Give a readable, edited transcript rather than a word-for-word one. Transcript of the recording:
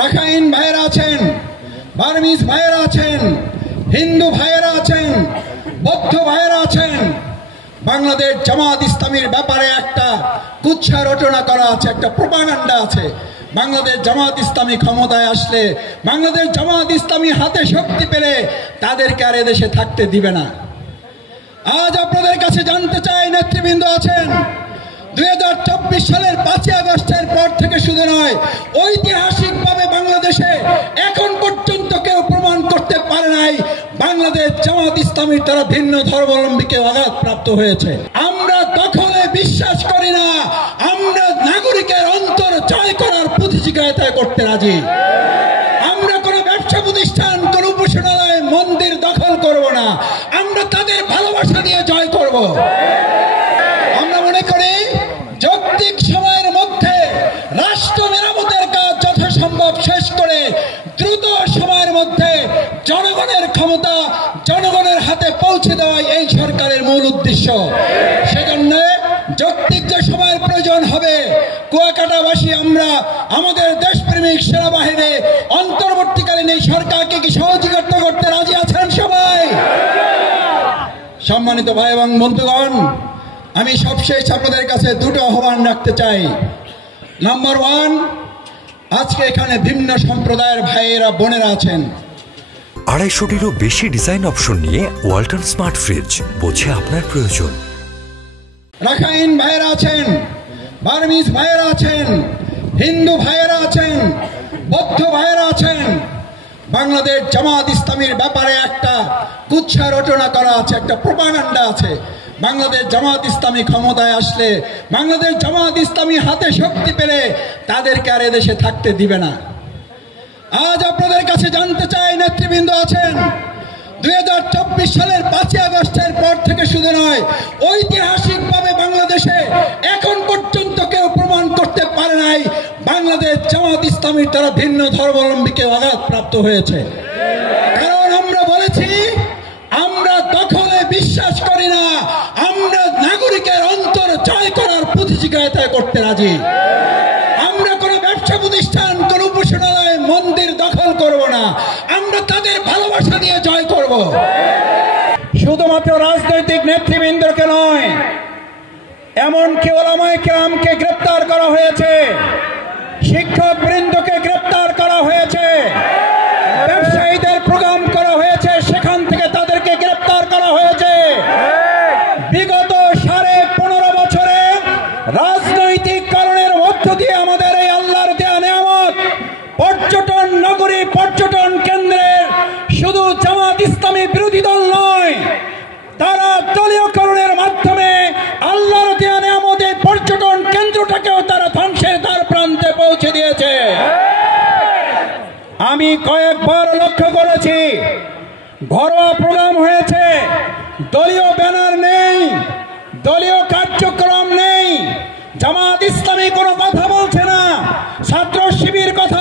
Rakhine ভাইয়েরা আছেন, Burmese ভাইয়েরা আছেন, হিন্দু ভাইয়েরা আছেন, বৌদ্ধ ভাইয়েরা আছেন। বাংলাদেশ জামাত ইসলামীর ব্যাপারে একটা কুৎসা রচনা করা আছে, একটা প্রোপাগান্ডা আছে। বাংলাদেশ জামাত ইসলামী ক্ষমতায় আসলে, বাংলাদেশ জামাত ইসলামী হাতে শক্তি পেলে তাদেরকে আর এদেশে থাকতে দিবে না। আজ আপনাদের কাছে জানতে চাই, নেতৃবৃন্দ আছেন, 2024 সালের 5ই আগস্টের পর থেকে শুধু নয়, ঐতিহাসিকভাবে বাংলাদেশে এখন পর্যন্ত কেউ প্রমাণ করতে পারে নাই বাংলাদেশ জামাত ইসলামীর দ্বারা ভিন্ন ধর্মাবলম্বীকে আঘাতপ্রাপ্ত হয়েছে। আমরা দখলে বিশ্বাস করি না, আমরা নাগরিকের অন্তর জয় করার প্রতিযোগিতা করতে রাজি। আমরা কোনো ব্যবসা প্রতিষ্ঠান, কোনো উপাসনালয়, মন্দির দখল করব না, আমরা তাদের ভালোবাসা দিয়ে জয় করব। আমরা মনে করি যৌক্তিক সময়ের মধ্যে রাষ্ট্র মেরামতের কাজ যথাসম্ভব শেষ করে দ্রুত সময়ের মধ্যে জনগণের ক্ষমতা জনগণের হাতে পৌঁছে দেওয়াই এই সরকারের মূল উদ্দেশ্য। সেজন্য যৌক্তিক যে সময়ের প্রয়োজন হবে, কুয়াকাটাবাসী আমরা আমাদের দেশপ্রেমিক সেনাবাহিনী অন্তর্বর্তীকালীন এই সরকারকে কি সহযোগিতা করতে রাজি আছেন সবাই? সম্মানিত ভাই এবং বন্ধুগণ, আমি সবশেষ আপনাদের কাছে দুটো আহ্বান রাখতে চাই। নাম্বার 1, আজকে এখানে ভিন্ন সম্প্রদায়ের ভাইয়েরা বোনেরা আছেন। 250-টিরও বেশি ডিজাইন অপশন নিয়ে ওয়ালটন স্মার্ট ফ্রিজ, বোঝে আপনার প্রয়োজন। রাখাইন ভাইয়েরা আছেন, বার্মিজ ভাইয়েরা আছেন, হিন্দু ভাইয়েরা আছেন, বৌদ্ধ ভাইয়েরা আছেন। বাংলাদেশ জামাত ইসলামীর ব্যাপারে একটা কুৎসা রচনা করা আছে, একটা প্রোপাগান্ডা আছে। বাংলাদেশ জামাত ইসলামী ক্ষমতায় আসলে, বাংলাদেশ জামাত ইসলামী হাতে শক্তি পেলে তাদেরকে আর এদেশে থাকতে দিবে না। আজ আপনাদের কাছে জানতে চাই, নেতৃবৃন্দ আছেন, 2024 সালের 5ই আগস্টের পর থেকে শুধু নয়, ঐতিহাসিকভাবে বাংলাদেশে এখন পর্যন্ত কেউ প্রমাণ করতে পারে নাই বাংলাদেশ জামাত ইসলামীর দ্বারা ভিন্ন ধর্মাবলম্বীকে আঘাতপ্রাপ্ত হয়েছে। কারণ আমরা বলেছি, আমরা দখলে বিশ্বাস করি না, আমরা নাগরিকের অন্তর জয় করার প্রতিযোগিতা করতে রাজি। আমরা কোনো ব্যবসা প্রতিষ্ঠান, কোনো উপাসনালয়, মন্দির দখল করব না, আমরা তাদের ভালোবাসা দিয়ে জয় করব। শুধুমাত্র রাজনৈতিক নেতৃবৃন্দকে নয়, এমনকি ওলামায়ে কেরামকে গ্রেপ্তার করা হয়েছে, শিক্ষক বৃন্দকে গ্রেপ্তার করা হয়েছে, ব্যবসায়ীদের প্রোগ্রাম করা হয়েছে, সেখান থেকে তাদেরকে গ্রেপ্তার করা হয়েছে। বিগত 15.5 বছরে রাজনৈতিক কারণের মধ্য দিয়ে আমাদের এই আল্লাহর দেয়া নিয়ামত পর্যটন নগরী, পর্যটন কেন্দ্রের শুধু জামাত ইসলামী বিরোধী দল নয়, তারা দলীয় কারণের মাধ্যমে আল্লাহর দেয়া নিয়ামত এই পর্যটন কেন্দ্রটাকেও তারা ধ্বংসের দ্বার প্রান্তে পৌঁছে দিয়েছে। আমি কয়েকবার লক্ষ্য করেছি, ঘরোয়া প্রোগ্রাম হয়েছে, দলীয় ব্যানার নেই, দলীয় কার্যক্রম নেই, জামাত ইসলামী কোনো কথা বলছে না, ছাত্র শিবির কথা